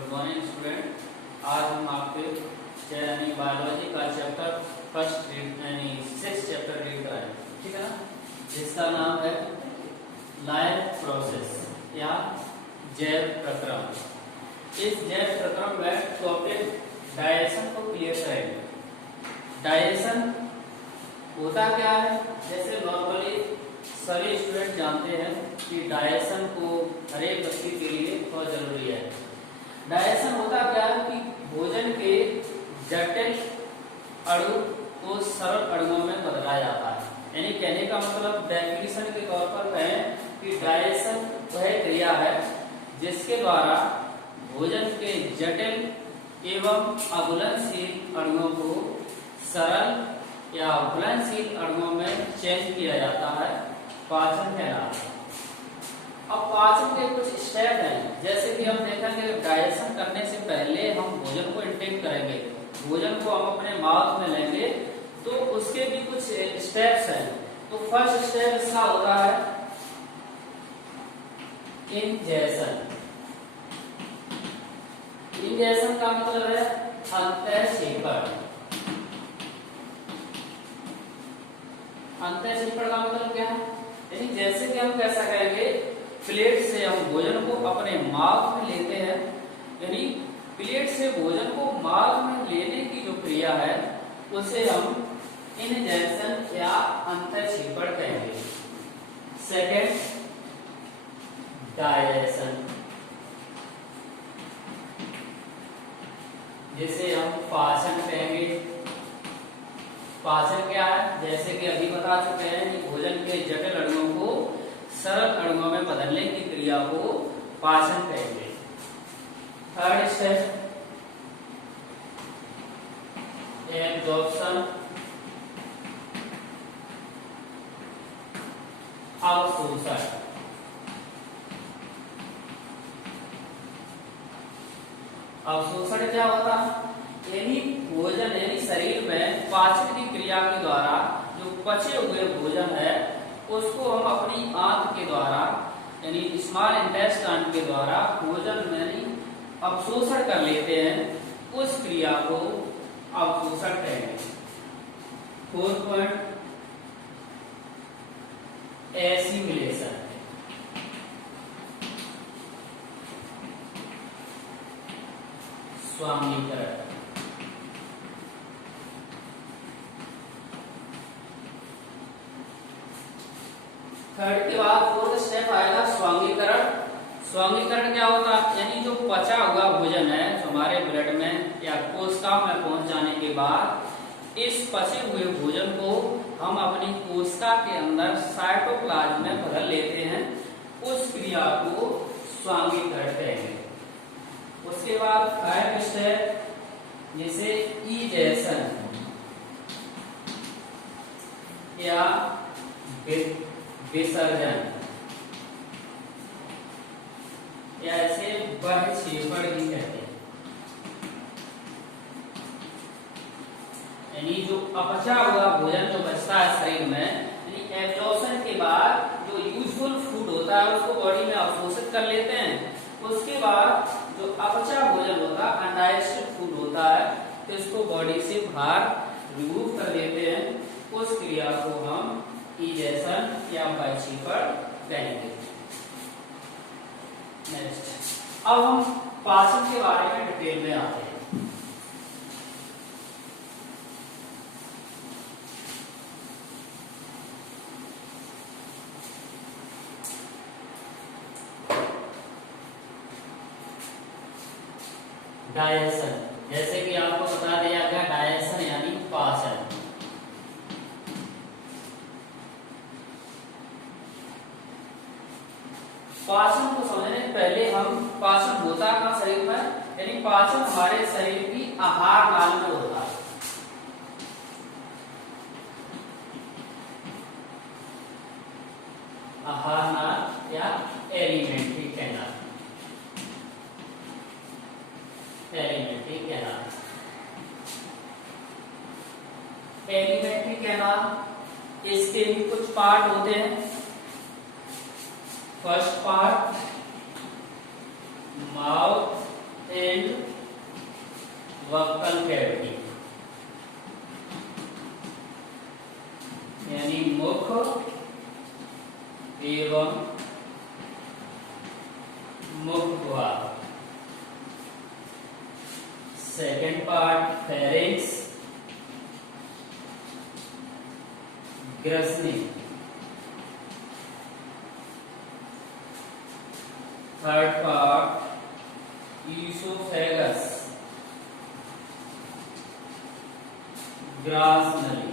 Good morning student. आज हम आपके यानी बायोलॉजी का चैप्टर फर्स्ट यानी 6 चैप्टर रीड कराएंगे, ठीक है ना, जिसका नाम है लाइफ प्रोसेस या जैव प्रक्रम। इस जैव प्रक्रम में टॉपिक डाइजेशन को क्लियर करेंगे। डाइजेशन होता क्या है, जैसे नॉर्मली सभी स्टूडेंट जानते हैं कि डाइजेशन को हर एक व्यक्ति के लिए बहुत जरूरी है। डाइजेशन होता क्या है कि भोजन के जटिल अणु को सरल अणुओं में बदला जाता है। यानी कहने का मतलब डेफिनेशन के तौर पर कहें कि डाइजेशन वह क्रिया है जिसके द्वारा भोजन के जटिल एवं अघुलनशील अणुओं को सरल या घुलनशील अणुओं में चेंज किया जाता है। पाचन कहलाता है। अब पाचन के कुछ स्टेप हैं, जैसे कि हम देखेंगे डाइजेशन करने से पहले हम भोजन को इंटेक करेंगे, भोजन को हम अपने माउथ में लेंगे, तो उसके भी कुछ स्टेप्स हैं। तो फर्स्ट स्टेप इसका होता है इंजेशन। इंजेशन का मतलब है अंतःक्षेपण। अंतःक्षेपण का मतलब क्या है, यानी जैसे कि हम कैसा कहेंगे, प्लेट से हम भोजन को अपने माउथ में लेते हैं, यानी प्लेट से भोजन को माउथ में लेने की जो क्रिया है उसे हम इंजेशन या अंतःक्षेपण कहेंगे। सेकेंड डाइजेशन, जिसे हम पाचन कहेंगे। पाचन क्या है, जैसे कि अभी बता चुके हैं कि भोजन के जटिल अणुओं को सरल अणुओं में बदलने की क्रिया को पाचन कहेंगे। थर्ड स्टेप एब्जॉर्प्शन, अवशोषण। अवशोषण क्या होता है, यानी भोजन यानी शरीर में पाचन की क्रिया के द्वारा जो पचे हुए भोजन है उसको हम अपनी आंत के द्वारा यानी स्मॉल इंटेस्टाइन के द्वारा भोजन में यानी अवशोषण कर लेते हैं। उस क्रिया को अवशोषण कहेंगे। फोर्थ पॉइंट एसिमिलेशन, स्वांगीकरण। थर्ड के बाद फोर्थ स्टेप आएगा स्वांगीकरण। स्वांगीकरण क्या होता है, यानी जो पचा हुआ भोजन है जो हमारे ब्लड में या कोशिकाओं में पहुंच जाने के बाद इस पचे हुए भोजन को हम अपनी कोशिका के अंदर साइटोप्लाज्म में बदल लेते हैं। उस क्रिया को स्वांगीकरण कहेंगे। उसके बाद थर्ड स्टेप जिसे इजेशन या विसर्जन या इसे बहिक्षेपण भी कहते हैं, यानी जो अपचा हुआ भोजन जो बचता है शरीर में, यानी एब्जॉर्प्शन के बाद जो यूजफुल फूड होता है उसको बॉडी में अवशोषित कर लेते हैं। उसके बाद जो अपचा भोजन होता है अनडाइजेस्टेड फूड होता है तो इसको बॉडी से बाहर रिमूव कर देते हैं। उस क्रिया को हम इजेशन या बहिक्षेपण कहेंगे। नेक्स्ट, अब हम पाचन के बारे में डिटेल में आते हैं। डाइजेशन, जैसे कि आपको बता दिया गया, डाइजेशन यानी पाचन। पाचन को समझने से पहले हम पाचन होता कहाँ शरीर में, यानी पाचन हमारे शरीर की आहार नाल में होता है। आहार नाल या alimentary canal, alimentary canal. Alimentary canal, इसके भी कुछ पार्ट होते हैं। First part mouth and buccal cavity यानी मुख एवं मुखद्वार। सेकेंड पार्ट फेरिंक्स ग्रसनी। थर्ड पार्ट ईसोफेगस ग्रास नली।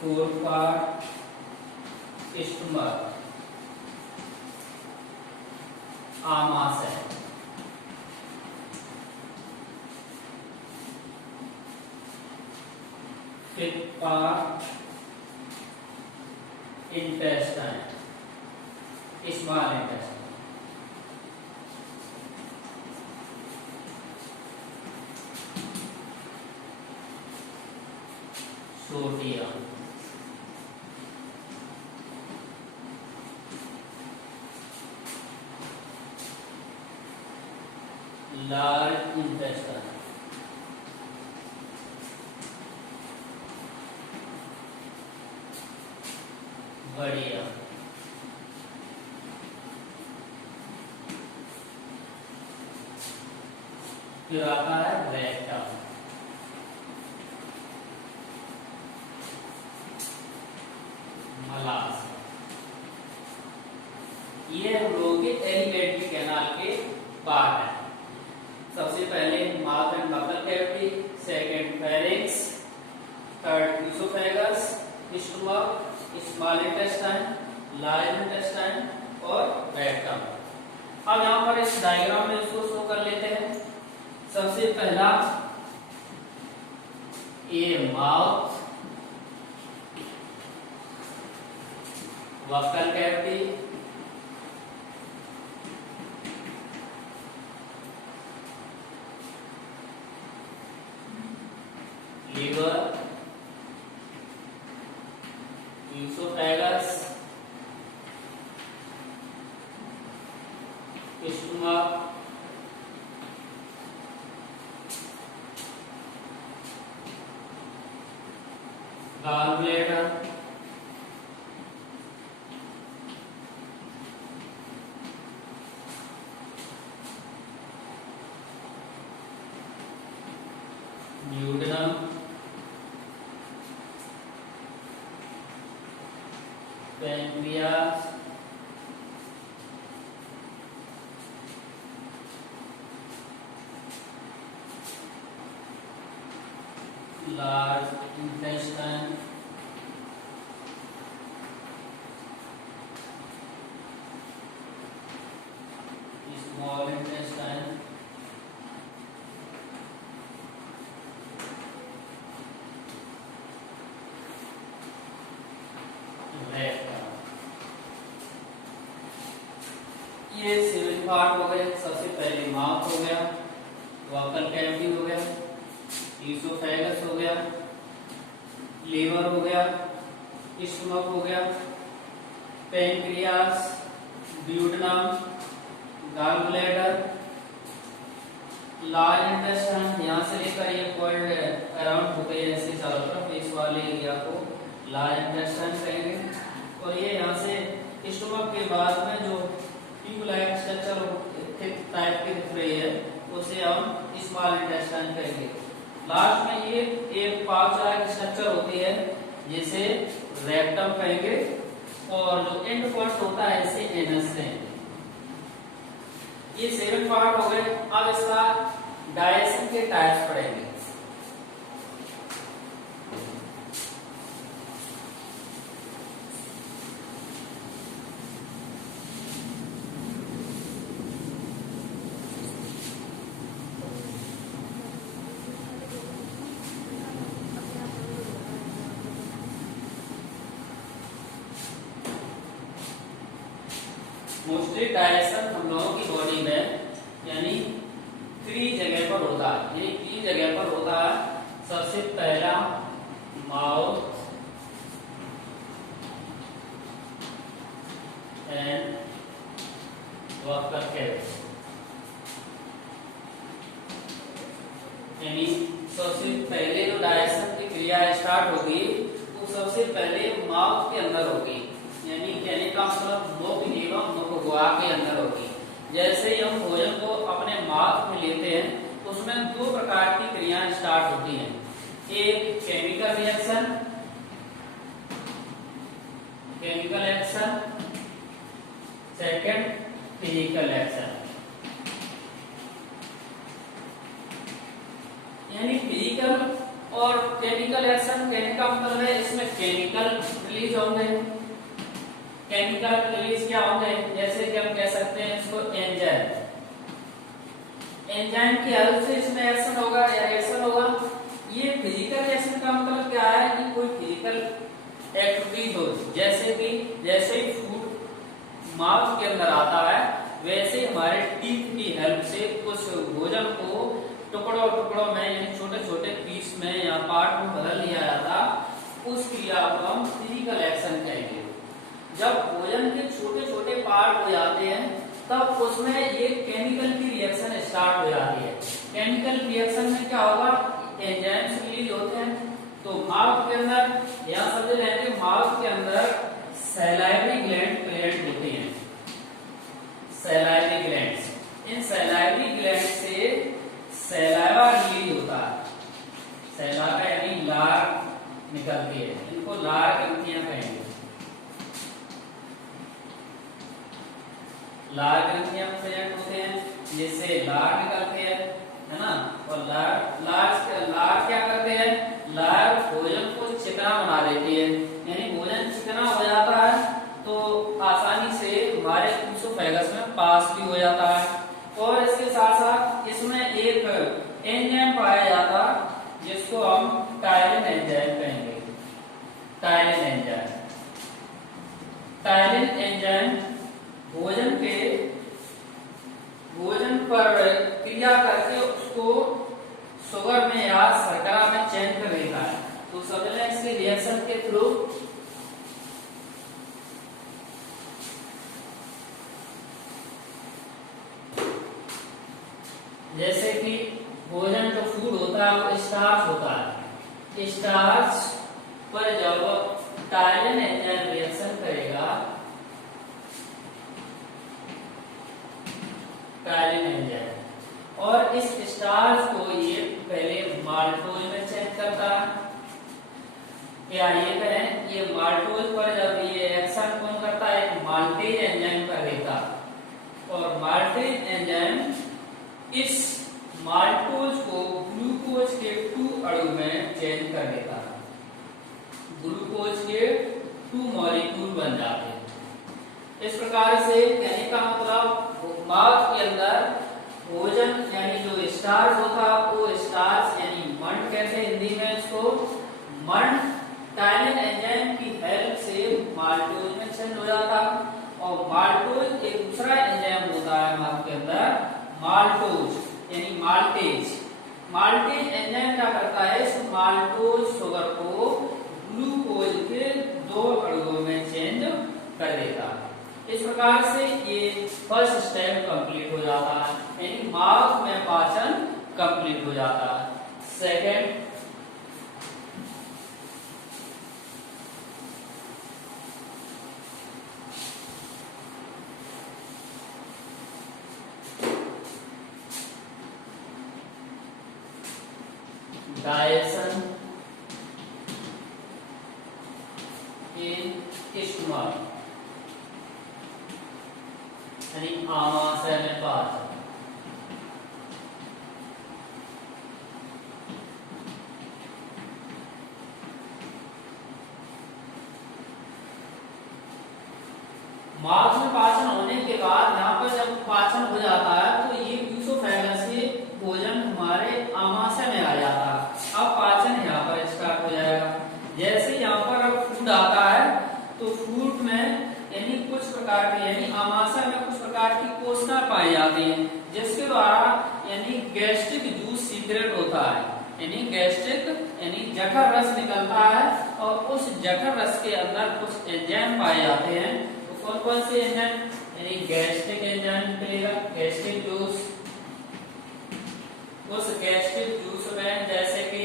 फोर्थ पार्ट स्टमक आमाशय। Fifth part intestine small intestine. Sodium large intestine. बढ़िया। फिर आता है रेक्टम। मलाशय। ये हम लोगों के एलिमेंट्री कैनाल के पार्ट है। सबसे पहले mouth and buccal cavity, second pharynx, third oesophagus, stomach, small intestine, large intestine और रेक्टम। अब यहाँ पर इस डायग्राम में इसको शो कर लेते हैं। सबसे पहला ये mouth buccal cavity, liver, oesophagus, stomach, gall bladder, duodenum, pancreas, large intestine, small intestine, ये सिविल पार्ट हो गए। सबसे पहले माउथ हो गया, वोकल कैविटी हो गया, ईसोफेगस हो गया, लीवर हो गया, स्टमक हो गया, pancreas, duodenum, gall bladder, large intestine. यहाँ से लेकर ये पॉइंट अराउंड होते हैं ऐसे चारों तरफ, इस वाले एरिया को लार्ज इंटेस्टाइन कहेंगे। और ये यहाँ से स्टमक के बाद में जो ट्यूब-लाइक स्ट्रक्चर टाइप की दिख रही है उसे हम स्मॉल इंटेस्टाइन कहेंगे। लास्ट में ये एक पाउच-लाइक स्ट्रक्चर होती है जिसे रेक्टम कहेंगे और जो एंड पॉइंट होता है इसे एनस कहेंगे। ये 7 पार्ट हो गए। अब इसका डाइजेशन के टाइप्स पढ़ेंगे। मोस्टली डाइजेशन हम लोगों की बॉडी में यानी 3 जगह पर होता है। ये 3 जगह पर होता है। सबसे पहला माउथ एंड वर्कर कैरेट, यानी सबसे पहले जो डायजेशन की क्रिया स्टार्ट होगी वो सबसे पहले माउथ के अंदर होगी, यानी कहने का मतलब मुख एवं मुख गुहा के अंदर होगी। जैसे ही हम भोजन को अपने माउथ में लेते हैं उसमें दो प्रकार की क्रियाएं स्टार्ट होती हैं, एक chemical reaction, chemical action, second physical action. यानी फिजिकल और केमिकल एक्शन कहने का मतलब है इसमें केमिकल रिलीज होंगे। केमिकल रिलीज क्या होंगे, जैसे कि हम कह सकते हैं इसको एंजाइम, एंजाइम की हेल्प से इसमें एक्शन होगा या रिएक्शन होगा। ये फिजिकल एक्शन का मतलब क्या है कि कोई फिजिकल एक्टिविटीज हो, जैसे ही फूड माउथ के अंदर आता है वैसे हमारे टीथ की हेल्प से उस भोजन को टुकड़ों में यानी छोटे छोटे पीस में या पार्ट में बदल लिया जाता, उस क्रिया को हम फिजिकल एक्शन कहेंगे। जब भोजन के छोटे छोटे पार्ट हो जाते हैं तब उसमें ये केमिकल की रिएक्शन स्टार्ट हो जाती है। केमिकल रिएक्शन में क्या होगा, एंजाइम्स रिलीज होते हैं। तो माउथ के अंदर यहाँ समझ रहे हैं, माउथ के अंदर सैलाइवरी ग्लैंड प्रेजेंट होती हैं, सैलाइवरी ग्लैंड्स। इन सैलाइवरी ग्लैंड से सैलाइवा रिलीज होता है, सैलाइवा यानी लार निकलती है, इनको लार ग्रंथियां कहेंगे। लार ग्रंथियां प्रेजेंट होते हैं जिससे लार निकलते हैं, है ना। और लार क्या करते हैं, लार भोजन को चिकना बना देती है, यानी भोजन चिकना हो जाता है तो आसानी से हमारे ईसोफेगस में पास भी हो जाता है। और इसके साथ साथ इसमें एक एंजाइम पाया जाता जिसको हम टायलिन एंजाइम कहेंगे, टायलिन एंजाइम। टायलिन एंजाइम भोजन पर क्रिया करके उसको शुगर में या शर्करा में चेंज कर देता है। तो सबलेंस के रिएक्शन के थ्रू जैसे कि भोजन जो फूड होता है वो स्टार्च होता है, स्टार्च पर जब टायलिन एंजाइम रिएक्शन करेगा, टायलिन एंजाइम, और इस स्टार्च को ये पहले माल्टोज में चेंज करता है। क्या ये कहें, ये माल्टोज पर जब ये एक्शन कौन करता है, माल्टेज एंजाइम कर देता, और माल्टेज एंजाइम इस माल्टोज को ग्लूकोज के 2 अणु में चेंज कर देता है, ग्लूकोज के 2 मॉलिक्यूल बन जाते हैं। इस प्रकार से कहने का मतलब माउथ के अंदर भोजन यानी जो स्टार्च होता वो स्टार्च यानी मंड कहते हैं हिंदी में इसको, मंड टायलिन एंजाइम की हेल्प से माल्टोज में चेंज हो जाता। और माल्टोज एक दूसरा एंजाइम होता है माउथ के अंदर, माल्टोज यानी माल्टेज। माल्टेज एंजाइम क्या करता है, इस माल्टोज शुगर को ग्लूकोज के 2 अणुओं में चेंज कर देता है। इस प्रकार से ये फर्स्ट स्टेप कंप्लीट हो जाता है, यानी माउथ में पाचन कंप्लीट हो जाता है। सेकंड डाइजेशन इन स्टमक यानी आमाशय में पाचन। माउथ में पाचन होने के बाद यहाँ पर जब पाचन हो जाता है तो ये ईसोफेगस से भोजन हमारे आमाशय में आ जाता है। अब पाचन यहाँ पर स्टार्ट हो जाएगा। जैसे यहाँ पर अब फूड आता है तो फूड में यानी कुछ प्रकार की यानी आमाशय में कुछ प्रकार की कोशिकाएं पाई जाती हैं जिसके द्वारा यानी गैस्ट्रिक जूस सीक्रेट होता है, यानी गैस्ट्रिक यानी जठर रस निकलता है और उस जठर रस के अंदर कुछ एंजाइम पाए जाते हैं। तो कौन कौन से एंजाइम, यानी गैस्ट्रिक एंजाइम निकलेगा, गैस्ट्रिक जूस। उस गैस्ट्रिक जूस में जैसे कि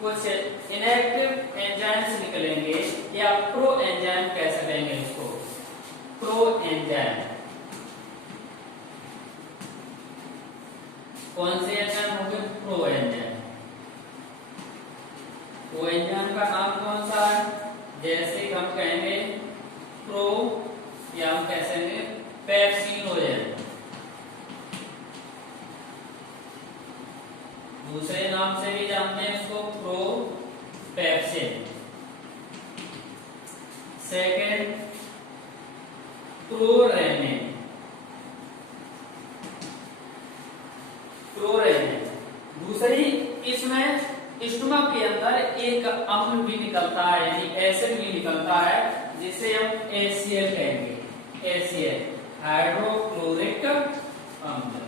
कुछ इनएक्टिव एंजाइम्स निकलेंगे या प्रो एंजाइम कह सकेंगे इसको, प्रो एंजाइम। कौन से एंजाइम हो गए? Pro enzyme. प्रो एंजाइम का नाम कौन सा है? जैसे हम कहेंगे प्रो, या हम कह सकेंगे पेप्सिनोजेन। दूसरे नाम से भी जानते हैं इसको, प्रोपेप्सिन। Second, prorenin. प्रोरेनिन दूसरी, इसमें स्टमक के अंदर एक अम्ल भी निकलता है, यानी एसिड भी निकलता है, जिसे हम HCl कहेंगे, HCl, हाइड्रोक्लोरिक अम्ल,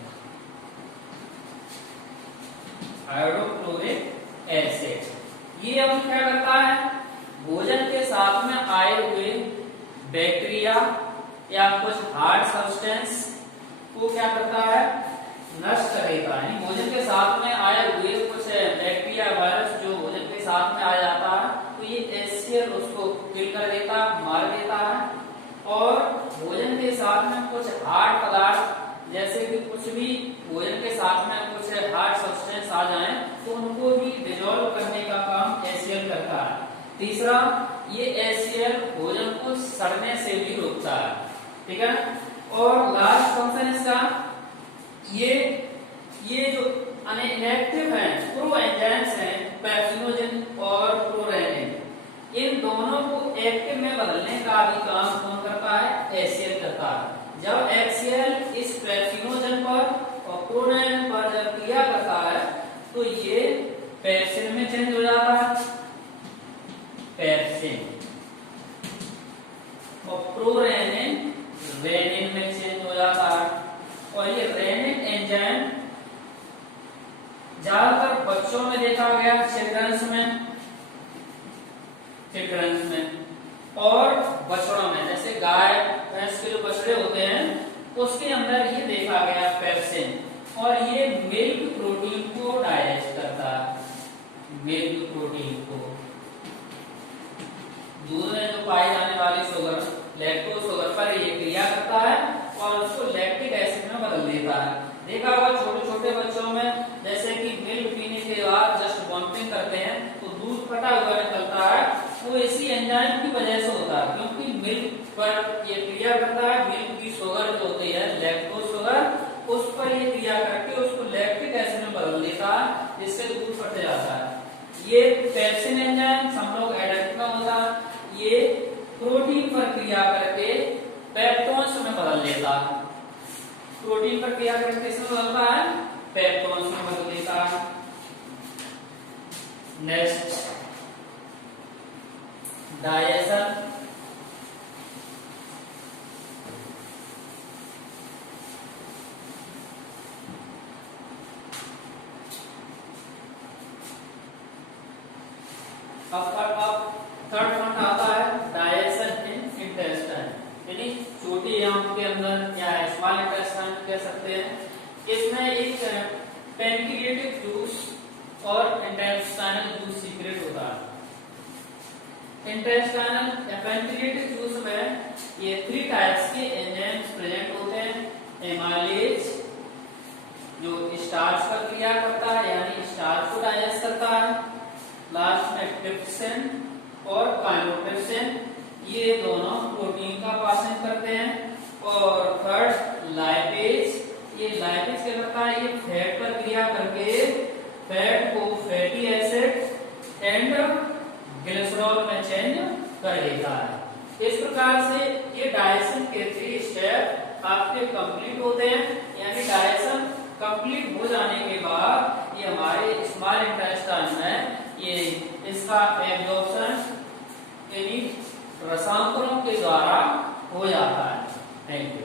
हाइड्रोक्लोरिक एसिड। ये अम्ल क्या करता है? भोजन के साथ में आए हुए बैक्टीरिया या कुछ हार्ड सब्सटेंस को क्या करता है? नष्ट कर देता है। भोजन के साथ में आए हुए कुछ बैक्टीरिया वायरस जो भोजन के साथ में आ जाता है, तो ये HCl उसको किल कर देता है, मार देता है। और भोजन के साथ में कुछ हार्ड पदार्थ, जैसे कि कुछ भी भोजन के साथ में कुछ हार्ड सब्सटेंस आ जाएं, तो उनको भी डिसॉल्व करने का काम HCl करता है। तीसरा, ये HCl भोजन को सड़ने से भी रोकता है, ठीक है। और लास्ट फंक्शन इसका, ये जो इनएक्टिव हैं प्रो एंजाइम्स हैं, पेप्सिनोजेन और प्रोरेनिन, इन दोनों को एक्टिव में बदलने का भी काम कौन करता है? HCl करता है। जब HCl इस पेप्सिनोजेन पर और प्रोरेनिन पर जब क्रिया करता है, तो ये पेप्सिन में चेंज हो जाता है, पेप्सिन, और प्रोरेनिन रेनिन में चेंज हो जाता है। और ये रेनिन एंजाइम ज्यादातर बच्चों में देखा गया, चिल्ड्रंस में, और बछड़ों में, जैसे गाय भैंस के जो बछड़े होते हैं उसके अंदर ये देखा गया पेप्सिन। और ये मिल्क प्रोटीन को डाइजेस्ट करता है, मिल्क प्रोटीन को। दूध में जो पाई जाने वाली शुगर, लैक्टोज शुगर पर ये क्रिया करता है और उसको लैक्टिक एसिड में बदल देता है। देखा होगा छोटे छोटे बच्चों में, जैसे कि मिल्क पीने के बाद जस्ट वॉमिटिंग करते हैं तो दूध फटा हुआ निकलता है, वो इसी एंजाइम की वजह से होता है, क्योंकि मिल्क पर ये क्रिया करता है। मिल्क की शुगर जो होती है लैक्टोज शुगर, उस पर ये क्रिया करके उसको लैक्टिक एसिड में बदल देता है, जिससे दूध फट जाता है। ये पेप्सिन एंजाइम हम लोग एडल्ट में होता है, ये प्रोटीन पर क्रिया करके पेप्टोन्स में बदल देता है। प्रोटीन पर क्रिया करके इसमें बदलता है, पेप्टोन्स में बदल देता है। Next, digestion. अब थर्ड पॉइंट आता है डाइजेशन इन इंटेस्टाइन, यानी छोटी आंत के अंदर या स्मॉल इंटेस्टाइन कह सकते हैं। इसमें एक पैंक्रियाटिक जूस और इंटेस्टाइनल जूस सीक्रेट होता है। इंटेस्टाइनल या पैंक्रियाटिक जूस में ये 3 टाइप्स के एंजाइम्स प्रेजेंट होते हैं। एमाइलेज जो स्टार्च पर क्रिया करता है, यानी स्टार्च को डाइजेस्ट करता है। लास्ट में ट्रिप्सिन और काइमोट्रिप्सिन, ये दोनों प्रोटीन का पाचन करते हैं। और थर्ड लाइपेज, ये लाइपेज क्या करता है? ये फैट पर क्रिया करके फैट को फैटी एसिड एंड ग्लिसरॉल में चेंज कर देता है। इस प्रकार से ये डाइजेशन के 3 स्टेप आपके कंप्लीट होते हैं, यानी डाइजेशन कंप्लीट हो जाने के बाद ये हमारे स्मॉल इंटेस्टाइन में ये इसका एब्जॉर्प्शन यानी रसांतरण के द्वारा हो जाता है। Thank you.